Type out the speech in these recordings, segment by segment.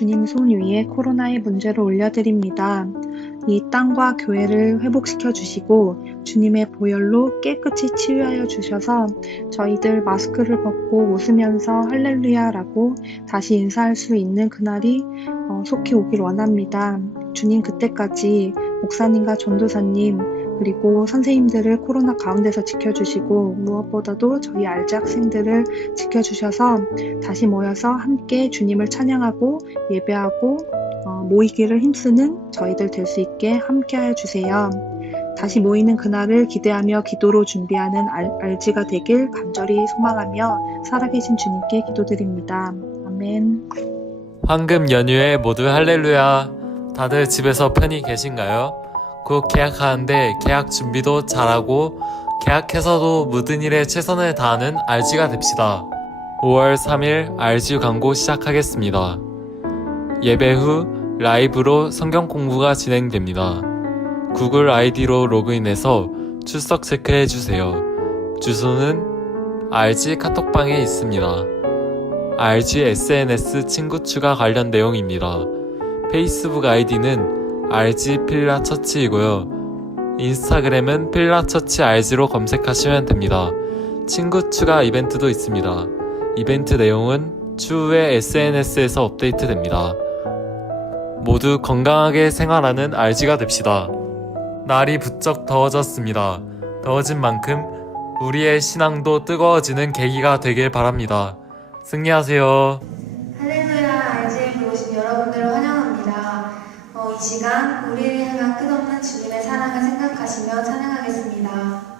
주님 손 위에 코로나의 문제를 올려드립니다. 이 땅과 교회를 회복시켜 주시고 주님의 보혈로 깨끗이 치유하여 주셔서 저희들 마스크를 벗고 웃으면서 할렐루야라고 다시 인사할 수 있는 그날이 속히 오길 원합니다. 주님 그때까지 목사님과 전도사님 그리고 선생님들을 코로나 가운데서 지켜주시고 무엇보다도 저희 알지 학생들을 지켜주셔서 다시 모여서 함께 주님을 찬양하고 예배하고 모이기를 힘쓰는 저희들 될 수 있게 함께하여 주세요. 다시 모이는 그날을 기대하며 기도로 준비하는 알지가 되길 간절히 소망하며 살아계신 주님께 기도드립니다. 아멘. 황금 연휴에 모두 할렐루야. 다들 집에서 편히 계신가요? 곧 계약하는데 계약 준비도 잘하고 계약해서도 모든 일에 최선을 다하는 RG가 됩시다. 5월 3일 RG 광고 시작하겠습니다. 예배 후 라이브로 성경 공부가 진행됩니다. 구글 아이디로 로그인해서 출석 체크해주세요. 주소는 RG 카톡방에 있습니다. RG SNS 친구 추가 관련 내용입니다. 페이스북 아이디는 RG 필라처치이고요. 인스타그램은 필라처치 RG로 검색하시면 됩니다. 친구 추가 이벤트도 있습니다. 이벤트 내용은 추후에 SNS에서 업데이트됩니다. 모두 건강하게 생활하는 RG가 됩시다. 날이 부쩍 더워졌습니다. 더워진 만큼 우리의 신앙도 뜨거워지는 계기가 되길 바랍니다. 승리하세요. 할렐루야, RG에 모이신 여러분들을 환영합니다. 이 시간 우리를 향한 끝없는 주님의 사랑을 생각하시며 찬양하겠습니다.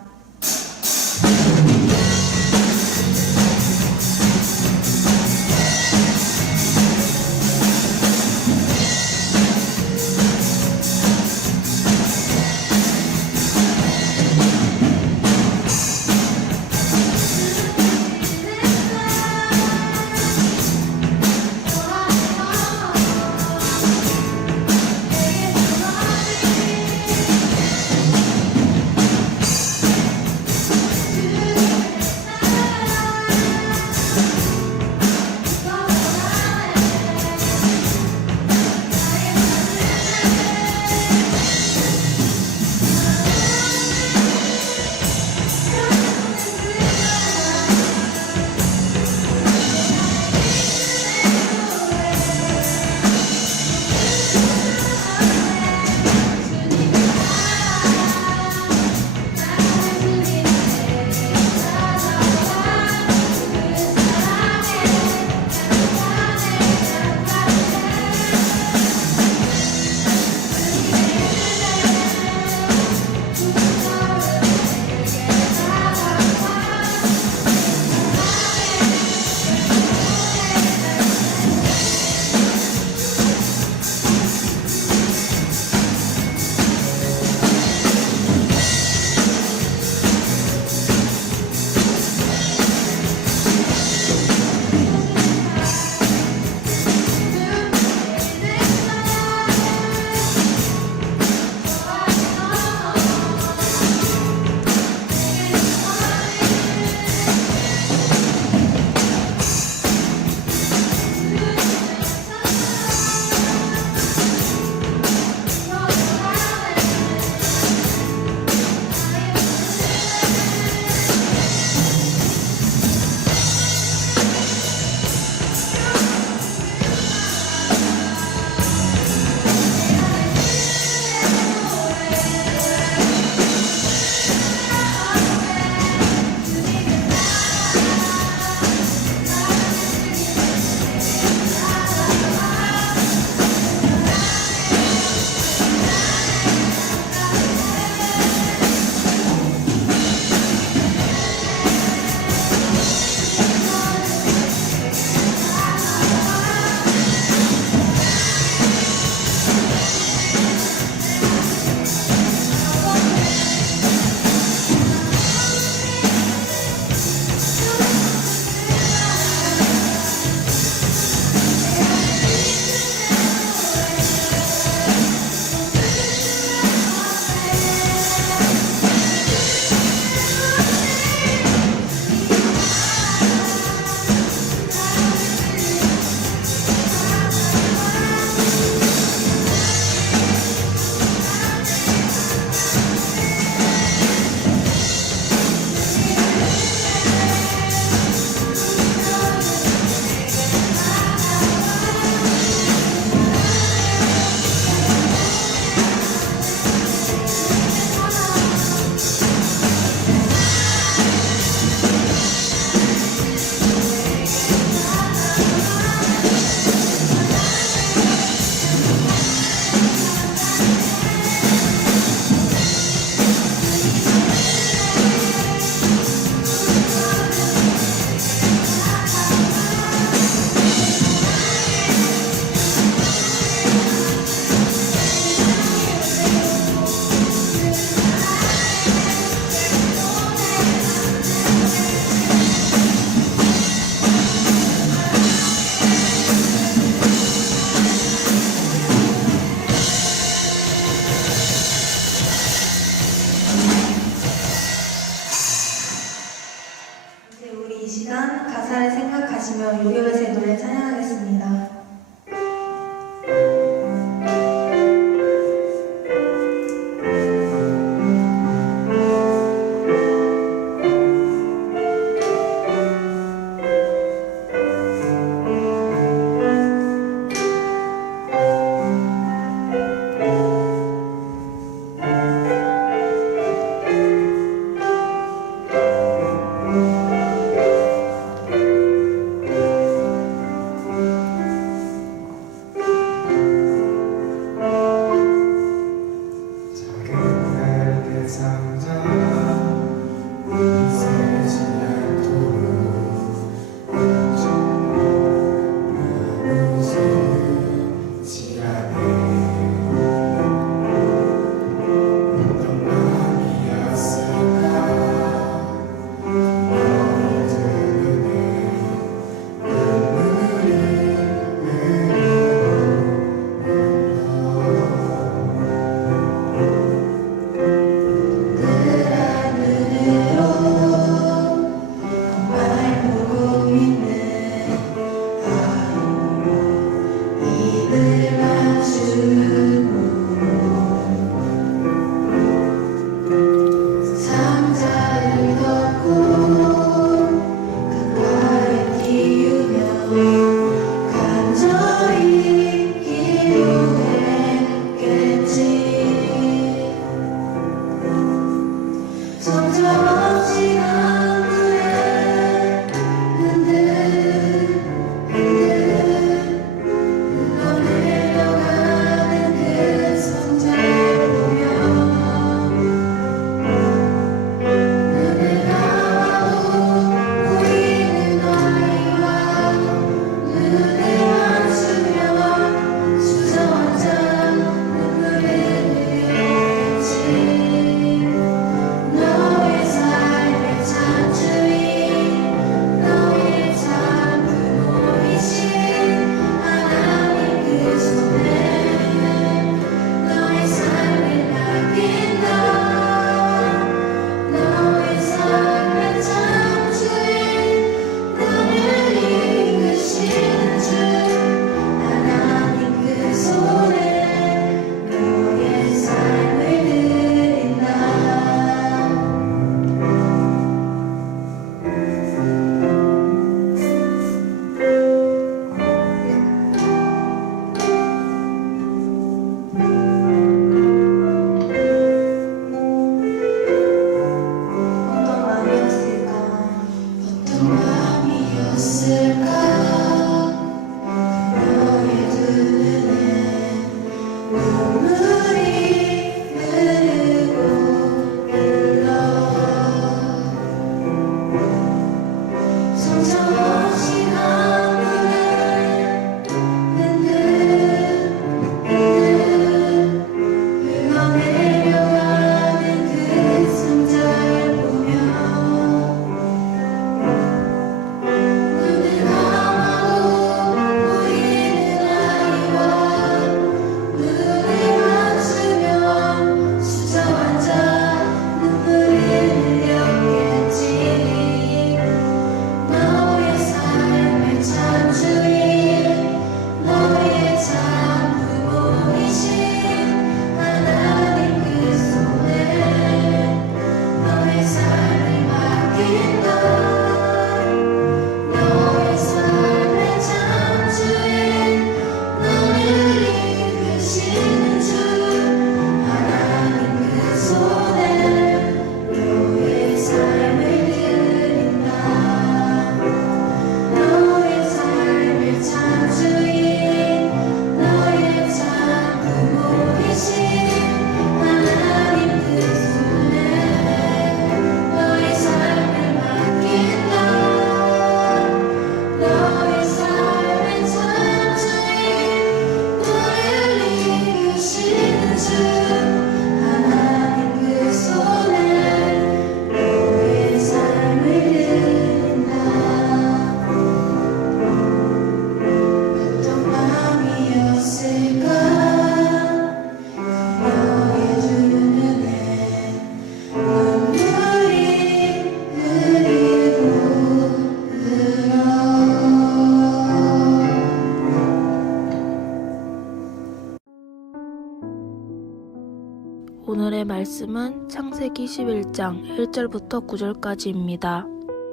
오늘의 말씀은 창세기 11장 1절부터 9절까지입니다.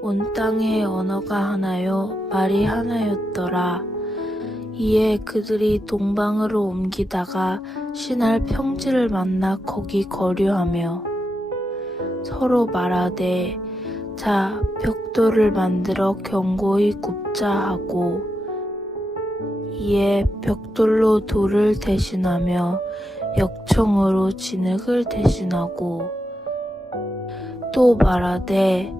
온 땅에 언어가 하나요, 말이 하나였더라. 이에 그들이 동방으로 옮기다가 신할 평지를 만나 거기 거류하며 서로 말하되 자 벽돌을 만들어 견고히 굽자 하고 이에 벽돌로 돌을 대신하며 역청으로 진흙을 대신하고 또 말하되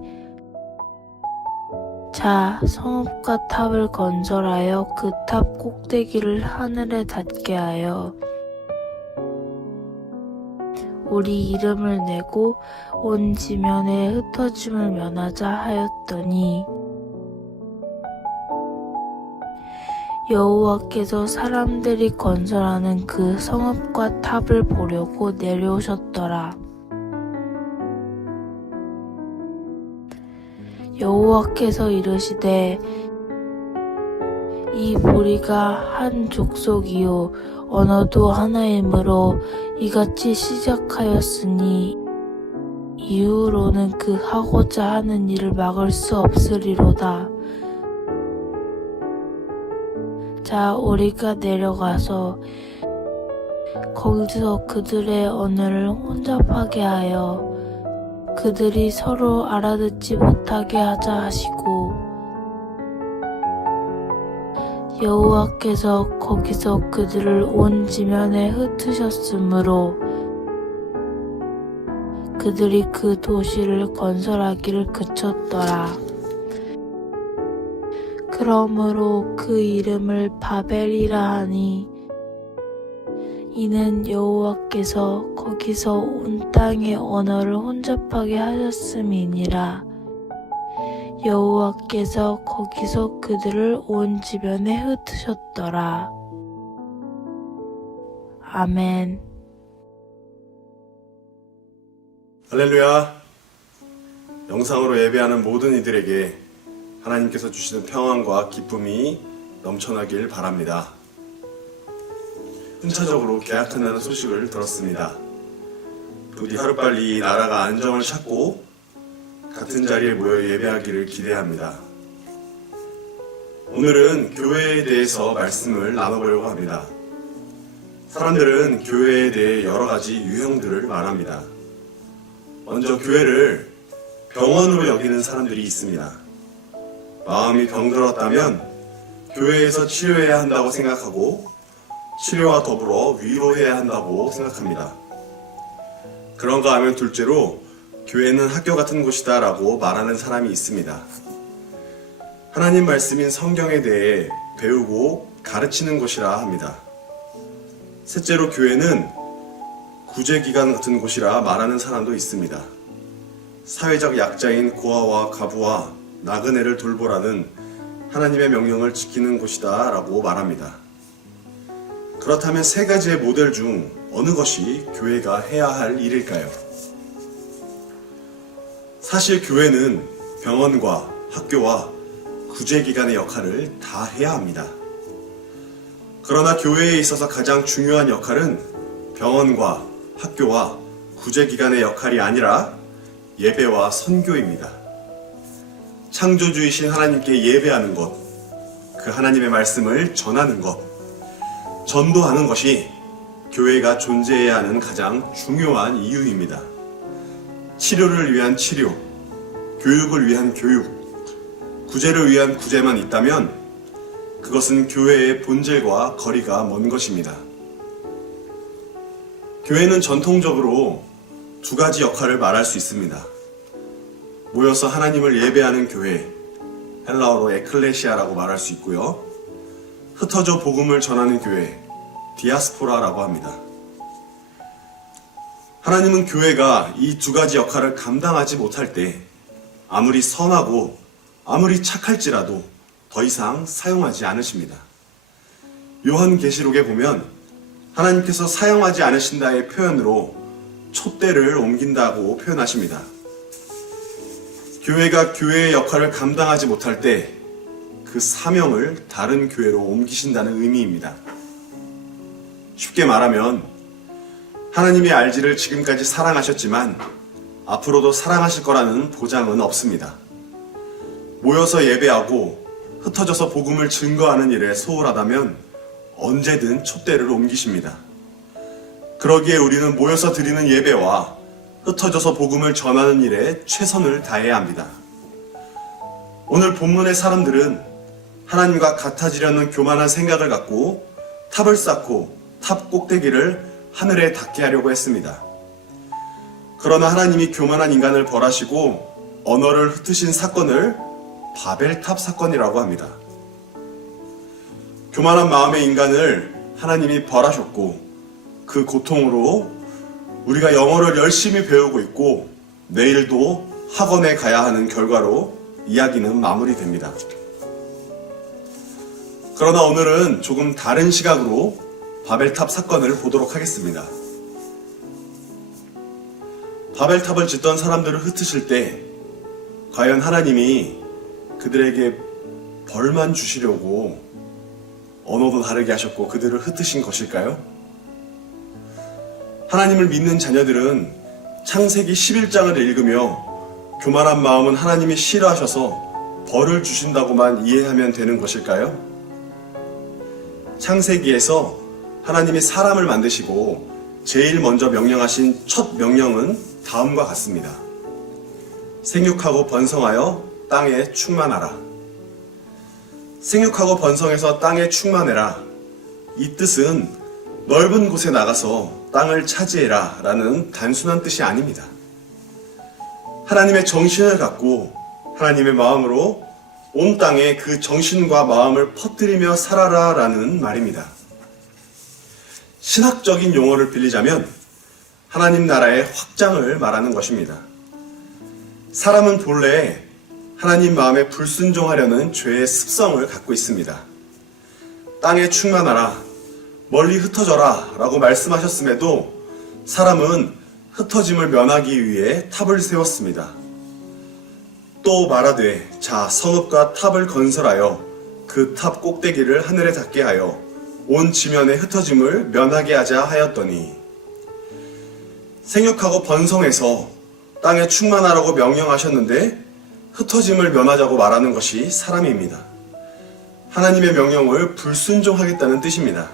자 성읍과 탑을 건설하여 그 탑 꼭대기를 하늘에 닿게 하여 우리 이름을 내고 온 지면에 흩어짐을 면하자 하였더니 여호와께서 사람들이 건설하는 그 성읍과 탑을 보려고 내려오셨더라. 여호와께서 이르시되 이 무리가 한 족속이요 언어도 하나이므로 이같이 시작하였으니 이후로는 그 하고자 하는 일을 막을 수 없으리로다. 자 우리가 내려가서 거기서 그들의 언어를 혼잡하게 하여 그들이 서로 알아듣지 못하게 하자 하시고 여호와께서 거기서 그들을 온 지면에 흩으셨으므로 그들이 그 도시를 건설하기를 그쳤더라. 그러므로 그 이름을 바벨이라 하니 이는 여호와께서 거기서 온 땅의 언어를 혼잡하게 하셨음이니라. 여호와께서 거기서 그들을 온 지면에 흩으셨더라. 아멘. 할렐루야. 영상으로 예배하는 모든 이들에게 하나님께서 주시는 평안과 기쁨이 넘쳐나길 바랍니다. 순차적으로 개학한다는 소식을 들었습니다. 부디 하루빨리 나라가 안정을 찾고 같은 자리에 모여 예배하기를 기대합니다. 오늘은 교회에 대해서 말씀을 나눠보려고 합니다. 사람들은 교회에 대해 여러 가지 유형들을 말합니다. 먼저 교회를 병원으로 여기는 사람들이 있습니다. 마음이 병들었다면 교회에서 치료해야 한다고 생각하고 치료와 더불어 위로해야 한다고 생각합니다. 그런가 하면 둘째로 교회는 학교 같은 곳이다 라고 말하는 사람이 있습니다. 하나님 말씀인 성경에 대해 배우고 가르치는 곳이라 합니다. 셋째로 교회는 구제기관 같은 곳이라 말하는 사람도 있습니다. 사회적 약자인 고아와 가부와 나그네를 돌보라는 하나님의 명령을 지키는 곳이다 라고 말합니다. 그렇다면 세 가지의 모델 중 어느 것이 교회가 해야 할 일일까요? 사실 교회는 병원과 학교와 구제기관의 역할을 다 해야 합니다. 그러나 교회에 있어서 가장 중요한 역할은 병원과 학교와 구제기관의 역할이 아니라 예배와 선교입니다. 창조주이신 하나님께 예배하는 것, 그 하나님의 말씀을 전하는 것, 전도하는 것이 교회가 존재해야 하는 가장 중요한 이유입니다. 치료를 위한 치료, 교육을 위한 교육, 구제를 위한 구제만 있다면 그것은 교회의 본질과 거리가 먼 것입니다. 교회는 전통적으로 두 가지 역할을 말할 수 있습니다. 모여서 하나님을 예배하는 교회, 헬라어로 에클레시아라고 말할 수 있고요. 흩어져 복음을 전하는 교회, 디아스포라라고 합니다. 하나님은 교회가 이 두 가지 역할을 감당하지 못할 때 아무리 선하고 아무리 착할지라도 더 이상 사용하지 않으십니다. 요한계시록에 보면 하나님께서 사용하지 않으신다의 표현으로 촛대를 옮긴다고 표현하십니다. 교회가 교회의 역할을 감당하지 못할 때 그 사명을 다른 교회로 옮기신다는 의미입니다. 쉽게 말하면 하나님의 알지를 지금까지 사랑하셨지만 앞으로도 사랑하실 거라는 보장은 없습니다. 모여서 예배하고 흩어져서 복음을 증거하는 일에 소홀하다면 언제든 촛대를 옮기십니다. 그러기에 우리는 모여서 드리는 예배와 흩어져서 복음을 전하는 일에 최선을 다해야 합니다. 오늘 본문의 사람들은 하나님과 같아지려는 교만한 생각을 갖고 탑을 쌓고 탑 꼭대기를 하늘에 닿게 하려고 했습니다. 그러나 하나님이 교만한 인간을 벌하시고 언어를 흩으신 사건을 바벨탑 사건이라고 합니다. 교만한 마음의 인간을 하나님이 벌하셨고 그 고통으로 우리가 영어를 열심히 배우고 있고 내일도 학원에 가야 하는 결과로 이야기는 마무리됩니다. 그러나 오늘은 조금 다른 시각으로 바벨탑 사건을 보도록 하겠습니다. 바벨탑을 짓던 사람들을 흩으실 때 과연 하나님이 그들에게 벌만 주시려고 언어도 다르게 하셨고 그들을 흩으신 것일까요? 하나님을 믿는 자녀들은 창세기 11장을 읽으며 교만한 마음은 하나님이 싫어하셔서 벌을 주신다고만 이해하면 되는 것일까요? 창세기에서 하나님이 사람을 만드시고 제일 먼저 명령하신 첫 명령은 다음과 같습니다. 생육하고 번성하여 땅에 충만하라. 생육하고 번성해서 땅에 충만해라. 이 뜻은 넓은 곳에 나가서 땅을 차지해라 라는 단순한 뜻이 아닙니다. 하나님의 정신을 갖고 하나님의 마음으로 온 땅에 그 정신과 마음을 퍼뜨리며 살아라 라는 말입니다. 신학적인 용어를 빌리자면 하나님 나라의 확장을 말하는 것입니다. 사람은 본래 하나님 마음에 불순종하려는 죄의 습성을 갖고 있습니다. 땅에 충만하라, 멀리 흩어져라 라고 말씀하셨음에도 사람은 흩어짐을 면하기 위해 탑을 세웠습니다. 또 말하되 자 성읍과 탑을 건설하여 그 탑 꼭대기를 하늘에 닿게 하여 온 지면의 흩어짐을 면하게 하자 하였더니 생육하고 번성해서 땅에 충만하라고 명령하셨는데 흩어짐을 면하자고 말하는 것이 사람입니다. 하나님의 명령을 불순종하겠다는 뜻입니다.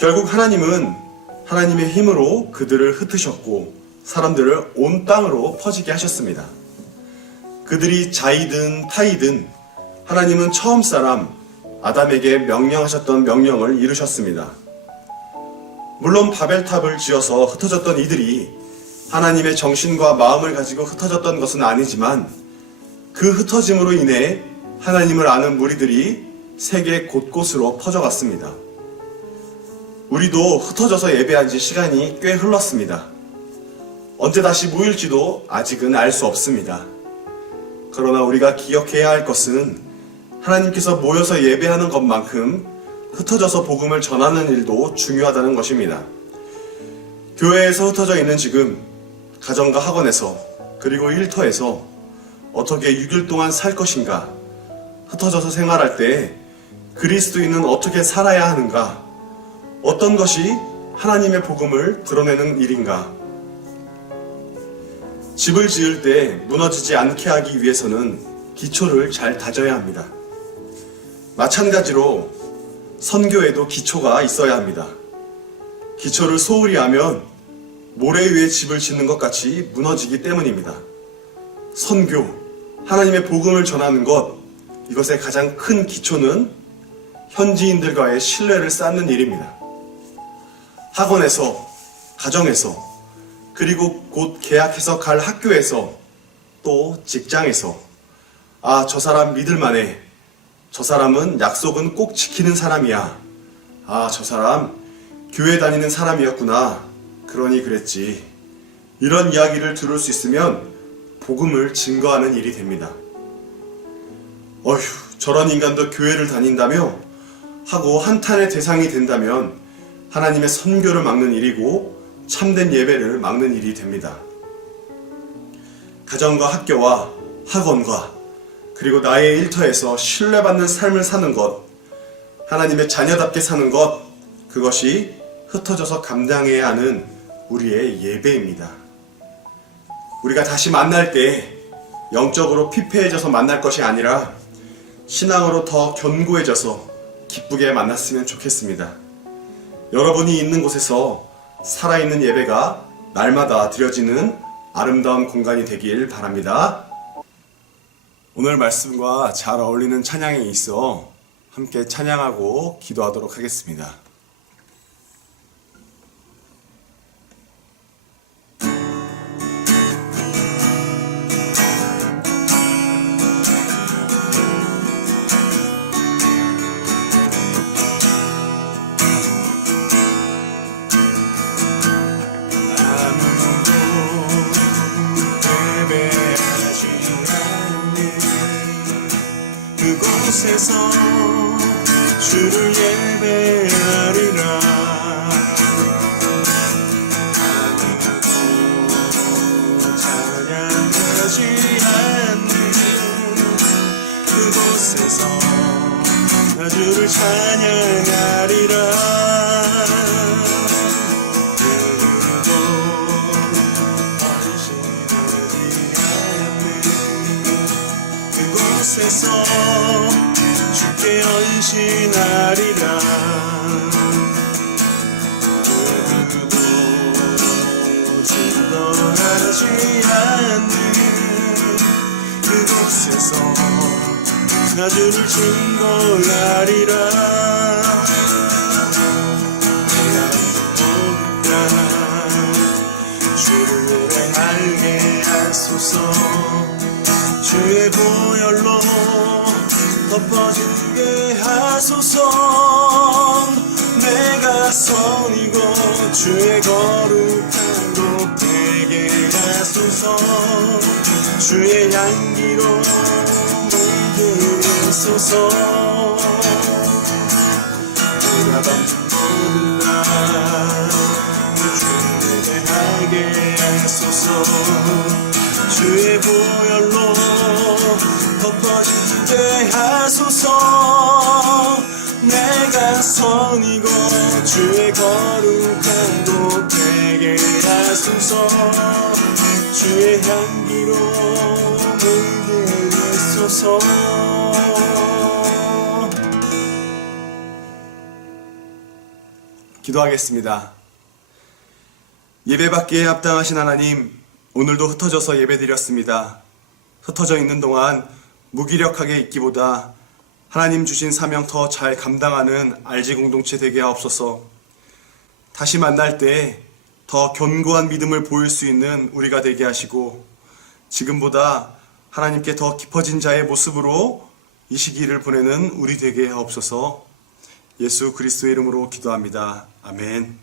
결국 하나님은 하나님의 힘으로 그들을 흩으셨고 사람들을 온 땅으로 퍼지게 하셨습니다. 그들이 자이든 타이든 하나님은 처음 사람 아담에게 명령하셨던 명령을 이루셨습니다. 물론 바벨탑을 지어서 흩어졌던 이들이 하나님의 정신과 마음을 가지고 흩어졌던 것은 아니지만 그 흩어짐으로 인해 하나님을 아는 무리들이 세계 곳곳으로 퍼져갔습니다. 우리도 흩어져서 예배한 지 시간이 꽤 흘렀습니다. 언제 다시 모일지도 아직은 알 수 없습니다. 그러나 우리가 기억해야 할 것은 하나님께서 모여서 예배하는 것만큼 흩어져서 복음을 전하는 일도 중요하다는 것입니다. 교회에서 흩어져 있는 지금 가정과 학원에서 그리고 일터에서 어떻게 6일 동안 살 것인가, 흩어져서 생활할 때 그리스도인은 어떻게 살아야 하는가, 어떤 것이 하나님의 복음을 드러내는 일인가. 집을 지을 때 무너지지 않게 하기 위해서는 기초를 잘 다져야 합니다. 마찬가지로 선교에도 기초가 있어야 합니다. 기초를 소홀히 하면 모래 위에 집을 짓는 것 같이 무너지기 때문입니다. 선교, 하나님의 복음을 전하는 것, 이것의 가장 큰 기초는 현지인들과의 신뢰를 쌓는 일입니다. 학원에서, 가정에서, 그리고 곧 계약해서 갈 학교에서, 또 직장에서 아, 저 사람 믿을만해. 저 사람은 약속은 꼭 지키는 사람이야. 아, 저 사람 교회 다니는 사람이었구나. 그러니 그랬지. 이런 이야기를 들을 수 있으면 복음을 증거하는 일이 됩니다. 어휴, 저런 인간도 교회를 다닌다며 하고 한탄의 대상이 된다면 하나님의 선교를 막는 일이고 참된 예배를 막는 일이 됩니다. 가정과 학교와 학원과 그리고 나의 일터에서 신뢰받는 삶을 사는 것, 하나님의 자녀답게 사는 것, 그것이 흩어져서 감당해야 하는 우리의 예배입니다. 우리가 다시 만날 때 영적으로 피폐해져서 만날 것이 아니라 신앙으로 더 견고해져서 기쁘게 만났으면 좋겠습니다. 여러분이 있는 곳에서 살아있는 예배가 날마다 드려지는 아름다운 공간이 되길 바랍니다. 오늘 말씀과 잘 어울리는 찬양에 있어 함께 찬양하고 기도하도록 하겠습니다. 그곳에서 주를 예배하리라. 아무도 찬양하지 않는 그곳에서 나 주를 찬양하리라. 누구도 헌신하지 않는 그곳에서 주께 헌신하리라. 누구도 증거하지 않는 그곳에서 나 주를 증거하리라. 내가 주를 알게 하소서. 주의 보혈로 덮어주게 하소서. 내가 선이고 주의 거룩한 곳 되게 하소서. 주의 향기로 물들이소서. 내가 던진 모든 날 주에게 하게 하소서. 주의 보혈로 덮어주게 하소서. 내가 선이고 주의 거룩한 곳 되게 하소서. 주의 향기로 물들이소서. 기도하겠습니다. 예배받기에 합당하신 하나님, 오늘도 흩어져서 예배드렸습니다. 흩어져 있는 동안 무기력하게 있기보다 하나님 주신 사명 더 잘 감당하는 RG 공동체 되게 하옵소서. 다시 만날 때 더 견고한 믿음을 보일 수 있는 우리가 되게 하시고, 지금보다 하나님께 더 깊어진 자의 모습으로 이 시기를 보내는 우리 되게 하옵소서. 예수 그리스도의 이름으로 기도합니다. 아멘.